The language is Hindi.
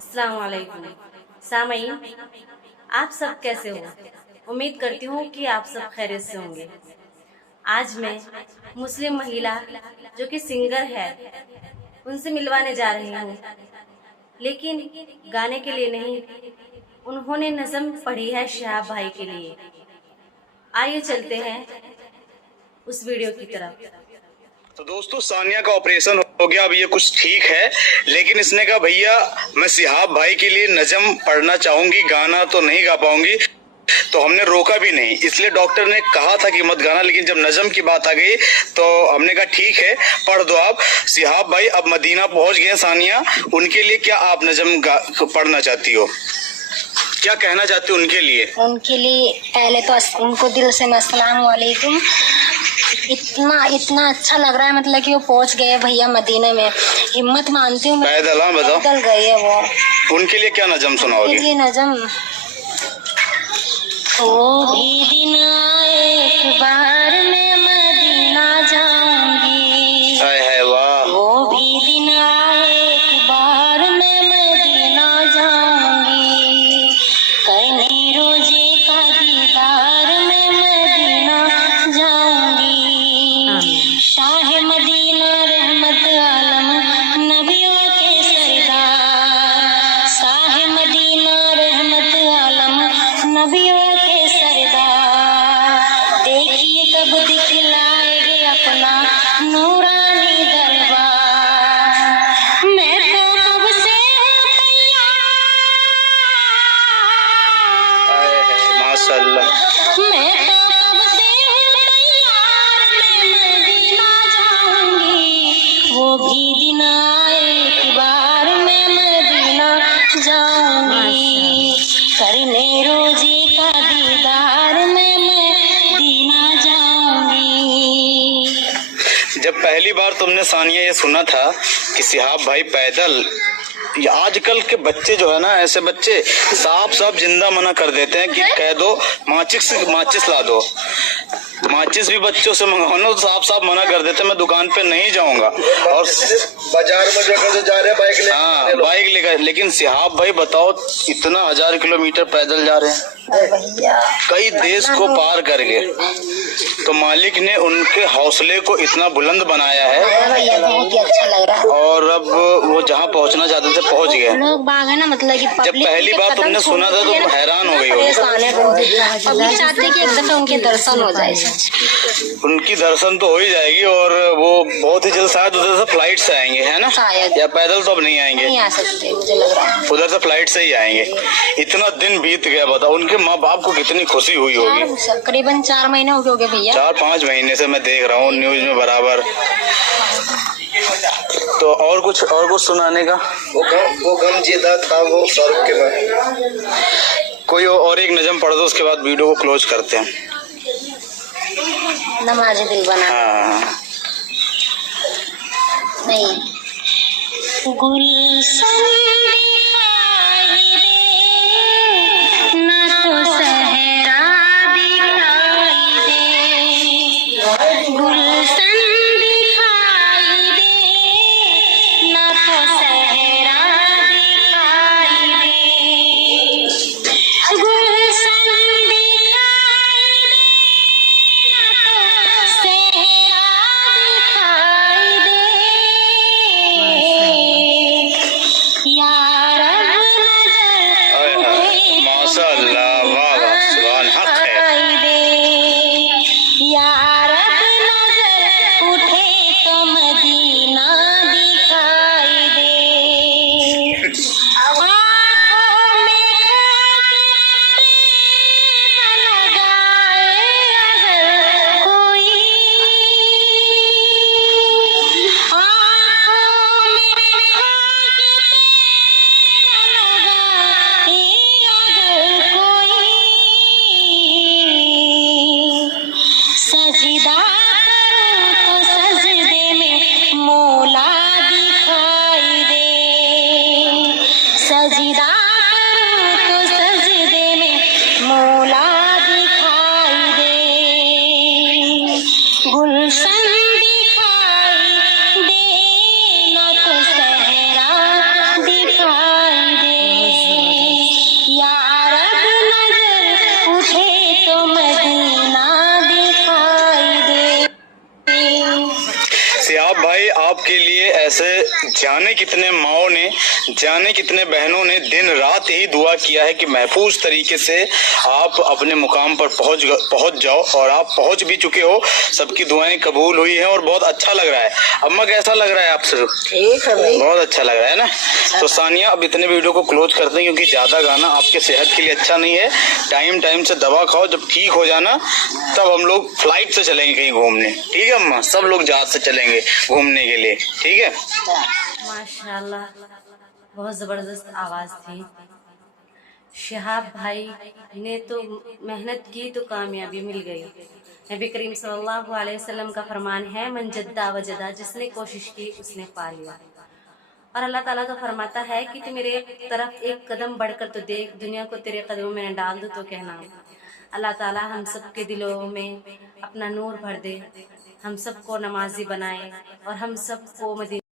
अस्सलाम वालेकुम सामईन, आप सब कैसे हो? उम्मीद करती हूँ कि आप सब खैरियत से होंगे। आज मैं मुस्लिम महिला जो कि सिंगर है उनसे मिलवाने जा रही हूँ, लेकिन गाने के लिए नहीं, उन्होंने नज़म पढ़ी है शहाब भाई के लिए। आइए चलते हैं उस वीडियो की तरफ। तो दोस्तों, सानिया का ऑपरेशन हो गया, अब ये कुछ ठीक है, लेकिन इसने कहा भैया मैं सिहाब भाई के लिए नज़म पढ़ना चाहूंगी, गाना तो नहीं गा पाऊंगी। तो हमने रोका भी नहीं, इसलिए डॉक्टर ने कहा था कि मत गाना, लेकिन जब नज़म की बात आ गई तो हमने कहा ठीक है, पढ़ दो आप। सिहाब भाई अब मदीना पहुंच गए सानिया, उनके लिए क्या आप नज़म पढ़ना चाहती हो, क्या कहना चाहती हो उनके लिए? उनके लिए पहले तो उनको दिल से अस्सलाम वालेकुम। इतना इतना अच्छा लग रहा है, मतलब कि वो पहुंच गए भैया मदीने में। हिम्मत मानती हूँ, पैदल? हाँ बताओ, पैदल गए है वो। उनके लिए क्या नज़म सुनाओगे? उनके लिए नज़म, वो भी दिन आए एक बार मैं मदीना जाऊंगी। हाय हाय वाह। वो भी दिन आए एक बार मैं मदीना जाऊंगी, करने रोजे का दीदार मैं मदीना जाऊंगी। शाह मदीना रहमत आलम नबियों के सरदार, शाह मदीना रहमत आलम नबियों के सरदार, देखिए कब दिखलाएंगे अपना नूरानी दरबार। मैं तो कब से हूँ तैयार, माशाल्लाह। मैं तो कब से हूँ तैयार, मैं मदीना जाऊंगी। वो भी दिन आए एक बार मैं मदीना जाऊंगी, करने रोजे का दीदार मैं मदीना जाऊंगी। जब पहली बार तुमने सानिया ये सुना था कि सिहाब भाई पैदल, ये आजकल के बच्चे जो है ना, ऐसे बच्चे साफ साफ जिंदा मना कर देते हैं कि कह दो माचिस ला दो, माचिस भी बच्चों से मंगाओ ना, तो साफ साफ मना कर देते हैं मैं दुकान पे नहीं जाऊंगा। और बाजार में जो जा रहे हैं बाइक ले, हाँ बाइक लेकर, लेकिन सिहाब भाई बताओ इतना 1000 किलोमीटर पैदल जा रहे हैं, कई देश को पार करके। तो मालिक ने उनके हौसले को इतना बुलंद बनाया है भैया बहुत ही अच्छा लग रहा है। और अब वो जहाँ पहुँचना चाहते थे पहुँच गए। लोग बाग है ना, मतलब कि जब पहली बार तुमने सुना था तो तुम हैरान हो गई होगी। पब्लिक चाहती है कि एक दफे उनके दर्शन हो जाए। उनकी दर्शन तो हो ही जाएगी, और वो बहुत ही जल्द शायद उधर से फ्लाइट से आएंगे, है ना? शायद। या पैदल तो अब नहीं आएंगे, नहीं आ सकते मुझे लग रहा है, उधर से फ्लाइट से ही आएंगे। इतना दिन बीत गया, बताओ उनके माँ बाप को कितनी खुशी हुई होगी। करीबन 4 महीने हो गए भैया, 4-5 महीने से मैं देख रहा हूँ न्यूज में बराबर। तो और कुछ सुनाने का? वो गम जीता था वो शाहरुख के बाद। कोई और एक नज़म पढ़ दो, उसके बाद वीडियो को क्लोज करते हैं। नमाज दिल बना। हाँ नहीं, गुलशन दिखाई दे ना तो सहरा दिखाई दे, गुलशन दिखाई दे ना तो सहरा दिखाई दे, गुलशन दिखाई दे ना तो सहरा दिखाई दे, या ऐसे जाने कितने माओ ने, जाने कितने बहनों ने दिन रात यही दुआ किया है कि महफूज तरीके से आप अपने मुकाम पर पहुंच जाओ, और आप पहुंच भी चुके हो। सबकी दुआएं कबूल हुई हैं और बहुत अच्छा लग रहा है। अम्मा कैसा लग रहा है आप सब? ठीक है भाई। बहुत अच्छा लग रहा है ना। तो सानिया अब इतने वीडियो को क्लोज करते हैं, क्योंकि ज्यादा गाना आपके सेहत के लिए अच्छा नहीं है। टाइम से दवा खाओ, जब ठीक हो जाना तब हम लोग फ्लाइट से चलेंगे कहीं घूमने, ठीक है अम्मा? सब लोग जहाज से चलेंगे घूमने के लिए, ठीक है? माशाल्लाह, बहुत जबरदस्त आवाज थी। शिहाब भाई ने तो मेहनत की तो कामयाबी मिल गई। नबी करीम सल्लल्लाहु अलैहि वसल्लम का फरमान है, मन जद्दा वजदा, जिसने कोशिश की उसने पा लिया। और अल्लाह ताला तो फरमाता है कि तू मेरे तरफ एक कदम बढ़कर तो देख, दुनिया को तेरे कदमों में डाल दूं तो कहना। अल्लाह ताला हम सब के दिलों में अपना नूर भर दे, हम सबको नमाजी बनाए और हम सबको मदीना